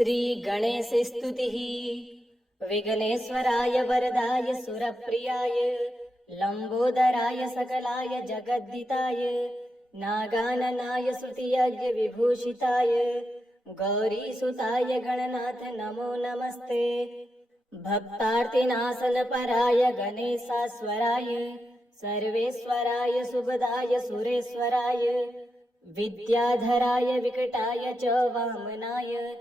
श्रीगणेशस्तुतिः। विघ्नेश्वराय वरदाय सुरप्रियाय लंबोदराय सकलाय जगद्दिताय नागाननाय स्तुतियज्ञ विभूषिताय गौरीसुताय गणनाथ नमो नमस्ते। भक्तार्तिनाशनपराय गणेशास्वराय सर्वेश्वराय सुबदाय सुरेश्वराय विद्याधराय विकटाय च वामनाय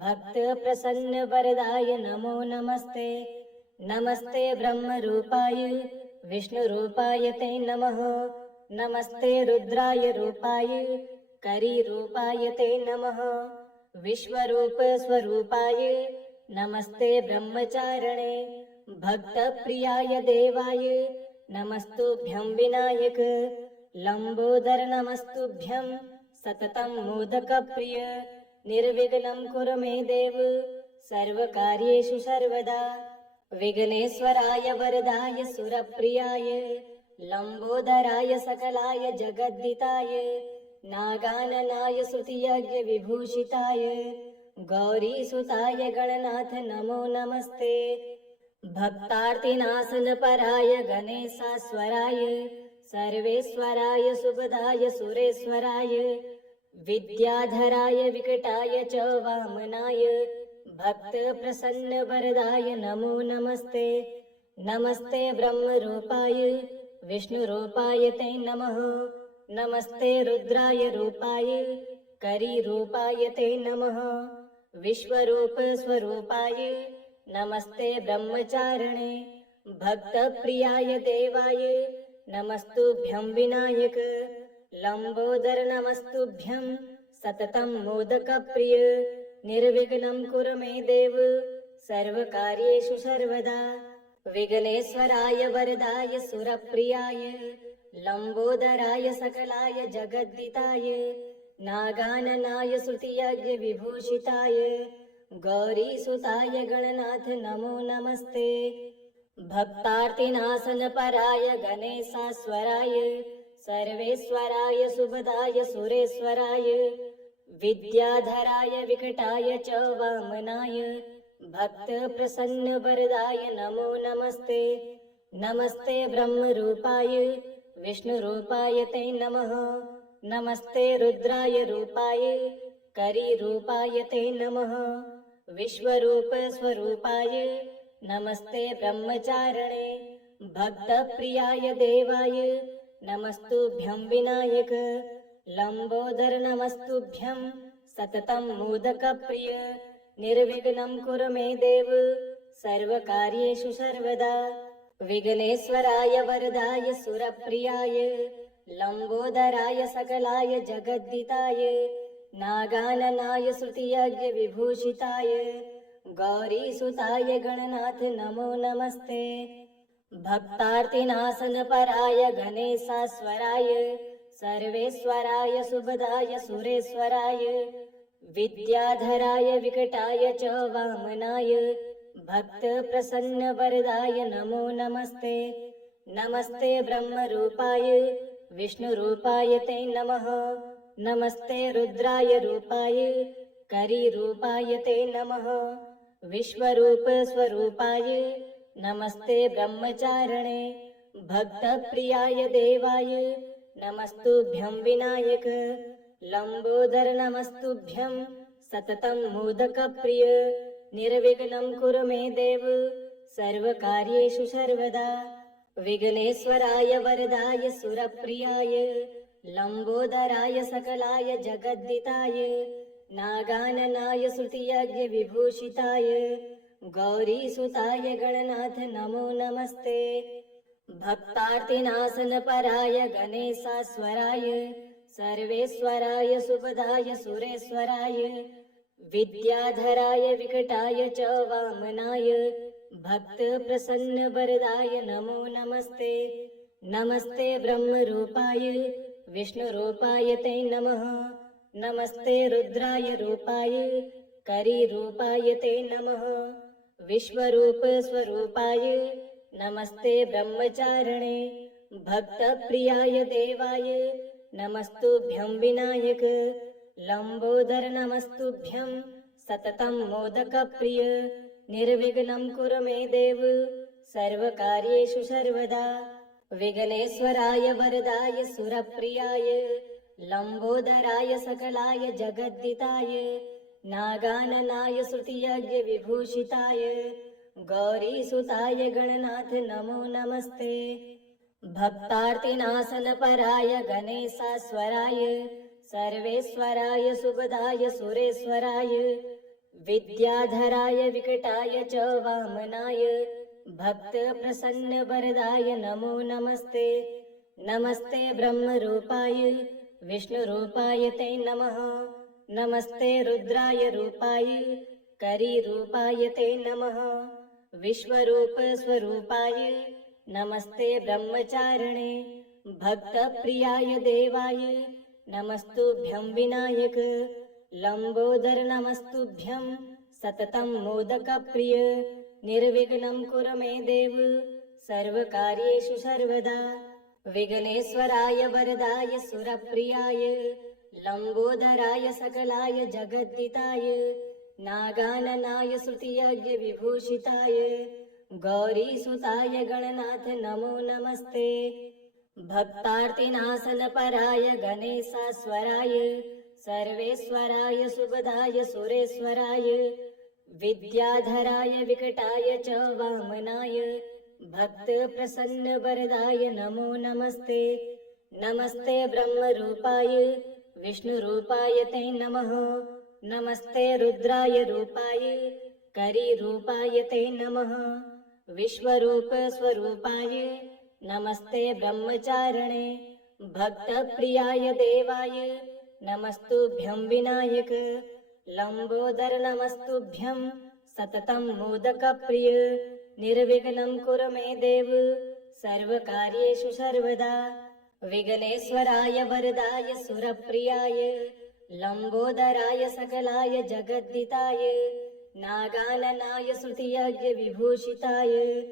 भक्त प्रसन्न वरदाय नमो नमस्ते। नमस्ते ब्रह्मरूपाय विष्णुरूपाय ते नमः। नमस्ते रुद्राय रूपाय करीरूपाय ते नमः। विश्वरूप स्वरूपाय नमस्ते ब्रह्मचारिणे भक्तप्रियाय देवाय नमस्तुभ्यं विनायक। लंबोदर नमस्तुभ्यं सततं मोदकप्रिय निर्विघ्नं कुरु मे देव सर्वकार्येषु सर्वदा। विघ्नेश्वराय वरदाय सुरप्रियाय लंबोदराय सकलाय जगद्दिताय नागाननाय स्तुतियज्ञ विभूषिताय गौरीसुताय गणनाथ नमो नमस्ते। भक्तार्तिनाशनपराय गणेशास्वराय सर्वेश्वराय सुबदाय सुरेश्वराय विद्याधराय विकटाय च वामनाय भक्त प्रसन्न वरदाय नमो नमस्ते। नमस्ते ब्रह्मरूपाय विष्णुरूपाय ते नमः। नमस्ते रुद्राय रूपाय करीरूपाय ते नमः। विश्वरूप स्वरूपाय नमस्ते ब्रह्मचारिणे भक्तप्रियाय देवाय नमस्तुभ्यं विनायक। लंबोदर नमस्तुभ्यं सततं मोदकप्रिय निर्विघ्नं कुरु मे देव सर्वकार्येषु सर्वदा। विघ्नेश्वराय वरदाय सुरप्रियाय लंबोदराय सकलाय जगद्दिताय नागाननाय स्तुतियज्ञ विभूषिताय गौरीसुताय गणनाथ नमो नमस्ते। भक्तार्तिनाशनपराय गणेशास्वराय सर्वेश्वराय सुबदाय सुरेश्वराय विद्याधराय विकटाय च वामनाय भक्त प्रसन्न वरदाय नमो नमस्ते। नमस्ते ब्रह्मरूपाय विष्णुरूपाय ते नमः। नमस्ते रुद्राय रूपाय करीरूपाय ते नमः। विश्वरूप स्वरूपाय नमस्ते ब्रह्मचारिणे भक्तप्रियाय देवाय नमस्तुभ्यं विनायक। लंबोदर नमस्तुभ्यं सततं मोदकप्रिय निर्विघ्नं कुरु मे देव सर्वकार्येषु सर्वदा। विघ्नेश्वराय वरदाय सुरप्रियाय लंबोदराय सकलाय जगद्दिताय नागाननाय स्तुतियज्ञ विभूषिताय गौरीसुताय गणनाथ नमो नमस्ते। भक्तार्तिनाशनपराय गणेशास्वराय सर्वेश्वराय सुबदाय सुरेश्वराय विद्याधराय विकटाय च वामनाय भक्त प्रसन्न वरदाय नमो नमस्ते। नमस्ते ब्रह्मरूपाय विष्णुरूपाय ते नमः। नमस्ते रुद्राय रूपाय करीरूपाय ते नमः। विश्वरूप स्वरूपाय नमस्ते ब्रह्मचारिणे भक्तप्रियाय देवाय नमस्तुभ्यं विनायक। लंबोदर नमस्तुभ्यं सततं मोदकप्रिय निर्विघ्नं कुरु मे देव सर्वकार्येषु सर्वदा। विघ्नेश्वराय वरदाय सुरप्रियाय लंबोदराय सकलाय जगद्दिताय नागाननाय स्तुतियज्ञ विभूषिताय गौरीसुताय गणनाथ नमो नमस्ते। भक्तार्तिनाशनपराय गणेशास्वराय सर्वेश्वराय सुबदाय सुरेश्वराय विद्याधराय विकटाय च वामनाय भक्त प्रसन्न वरदाय नमो नमस्ते। नमस्ते ब्रह्मरूपाय विष्णुरूपाय ते नमः। नमस्ते रुद्राय रूपाय करीरूपाय ते नमः। विश्वरूप स्वरूपाय नमस्ते ब्रह्मचारिणे भक्तप्रियाय देवाय नमस्तुभ्यं विनायक। लंबोदर नमस्तुभ्यं सततं मोदकप्रिय निर्विघ्नं कुरु मे देव सर्वकार्येषु सर्वदा। विघ्नेश्वराय वरदाय सुरप्रियाय लम्बोदराय सकलाय जगद्दिताय नागाननाय श्रुतियज्ञविभूषिताय गौरीसुताय गणनाथ नमो नमस्ते। भक्तार्तिनाशनपराय गणेशास्वराय सर्वेश्वराय सुखदाय सुरेश्वराय विद्याधराय विकटाय च वामनाय भक्तप्रसन्नवरदाय नमो नमस्ते। नमस्ते ब्रह्मरूपाय विष्णुरूपाय ते नमः। नमस्ते रुद्राय रूपाय करीरूपाय ते नमः। विश्वरूप स्वरूपाय नमस्ते ब्रह्मचारिणे भक्तप्रियाय देवाय नमस्तुभ्यं विनायक। लम्बोदर नमस्तुभ्यं सततं मोदकप्रिय निर्विघ्नं कुरु मे देव सर्वकार्येषु सर्वदा। विघ्नेश्वराय वरदाय सुरप्रियाय लम्बोदराय सकलाय जगद्दिताय नागाननाय श्रुतियज्ञविभूषिताय गौरीसुताय गणनाथ नमो नमस्ते। भक्तार्तिनाशनपराय गणेशास्वराय सर्वेश्वराय सुखदाय सुरेश्वराय विद्याधराय विकटाय च वामनाय भक्तप्रसन्नवरदाय नमो नमस्ते। नमस्ते ब्रह्मरूपाय विष्णुरूपाय ते नमः। नमस्ते रुद्राय रूपाय करीरूपाय ते नमः। विश्वरूप स्वरूपाय नमस्ते ब्रह्मचारिणे भक्तप्रियाय देवाय नमस्तुभ्यं विनायक। लम्बोदर नमस्तुभ्यं सततं मोदकप्रिय निर्विघ्नं कुरु मे देव सर्वकार्येषु सर्वदा। विघ्नेश्वराय वरदाय सुरप्रियाय लम्बोदराय सकलाय जगद्दिताय नागाननाय श्रुतियज्ञविभूषिताय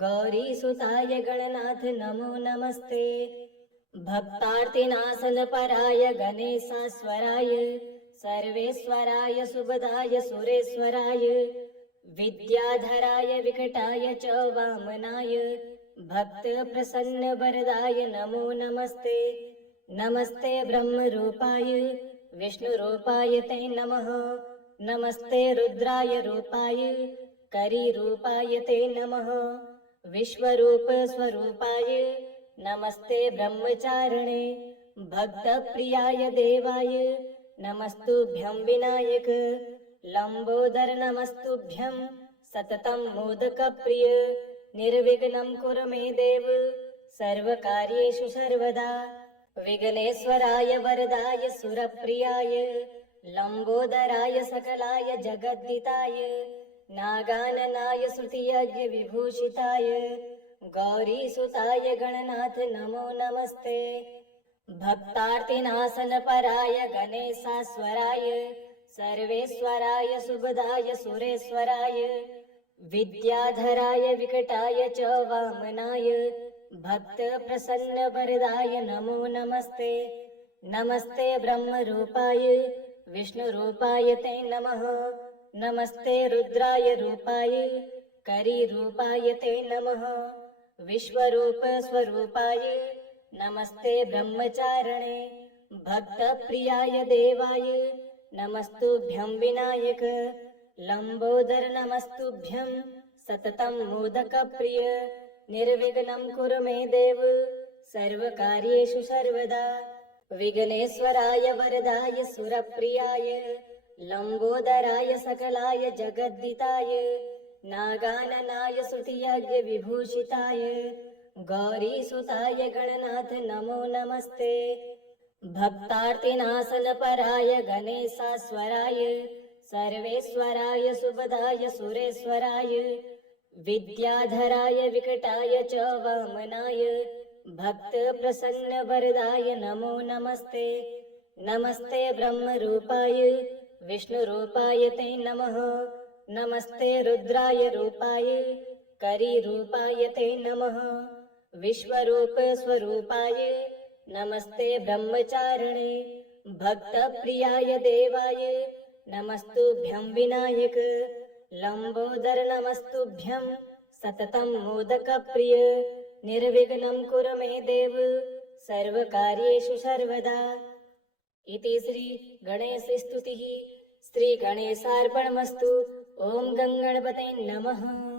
गौरीसुताय गणनाथ नमो नमस्ते। भक्तार्तिनाशनपराय गणेशास्वराय सर्वेश्वराय सुखदाय सुरेश्वराय विद्याधराय विकटाय च वामनाय भक्तप्रसन्नवरदाय नमो नमस्ते। नमस्ते ब्रह्मरूपाय विष्णुरूपाय ते नमः। नमस्ते रुद्राय रूपाय करीरूपाय ते नमः। विश्वरूप स्वरूपाय नमस्ते ब्रह्मचारिणे भक्तप्रियाय देवाय नमस्तुभ्यं विनायक। लम्बोदर नमस्तुभ्यं सततं मोदकप्रिय निर्विघ्नं कुरु मे देव सर्वकार्येषु सर्वदा। विघ्नेश्वराय वरदाय सुरप्रियाय लम्बोदराय सकलाय जगद्दिताय नागाननाय श्रुतियज्ञविभूषिताय गौरीसुताय गणनाथ नमो नमस्ते। भक्तार्तिनाशनपराय गणेशास्वराय सर्वेश्वराय सुखदाय सुरेश्वराय विद्याधराय विकटाय च वामनाय भक्तप्रसन्नवरदाय नमो नमस्ते। नमस्ते ब्रह्मरूपाय विष्णुरूपाय ते नमः। नमस्ते रुद्राय रूपाय करीरूपाय ते नमः। विश्वरूप स्वरूपाय नमस्ते ब्रह्मचारिणे भक्तप्रियाय देवाय नमस्तुभ्यं विनायक। लम्बोदर नमस्तुभ्यं सततं मोदकप्रिय निर्विघ्नं कुरु मे देव सर्वकार्येषु सर्वदा। विघ्नेश्वराय वरदाय सुरप्रियाय लम्बोदराय सकलाय जगद्दिताय नागाननाय श्रुतियज्ञविभूषिताय गौरीसुताय गणनाथ नमो नमस्ते। भक्तार्तिनाशनपराय गणेशास्वराय सर्वेश्वराय सुखदाय सुरेश्वराय विद्याधराय विकटाय च वामनाय भक्तप्रसन्नवरदाय नमो नमस्ते। नमस्ते ब्रह्मरूपाय विष्णुरूपाय ते नमः। नमस्ते रुद्राय रूपाय करीरूपाय ते नमः। विश्वरूप स्वरूपाय नमस्ते ब्रह्मचारिणे भक्तप्रियाय देवाय नमस्तुभ्यं विनायक लंबोदर नमस्तुभ्यं सततं मोदकप्रिय निर्विघ्नं कुरु मे देव सर्वकार्येषु सर्वदा। इति श्री गणेशस्तुतिः। श्री गणेशार्पणमस्तु। ओम गंगणपते नमः।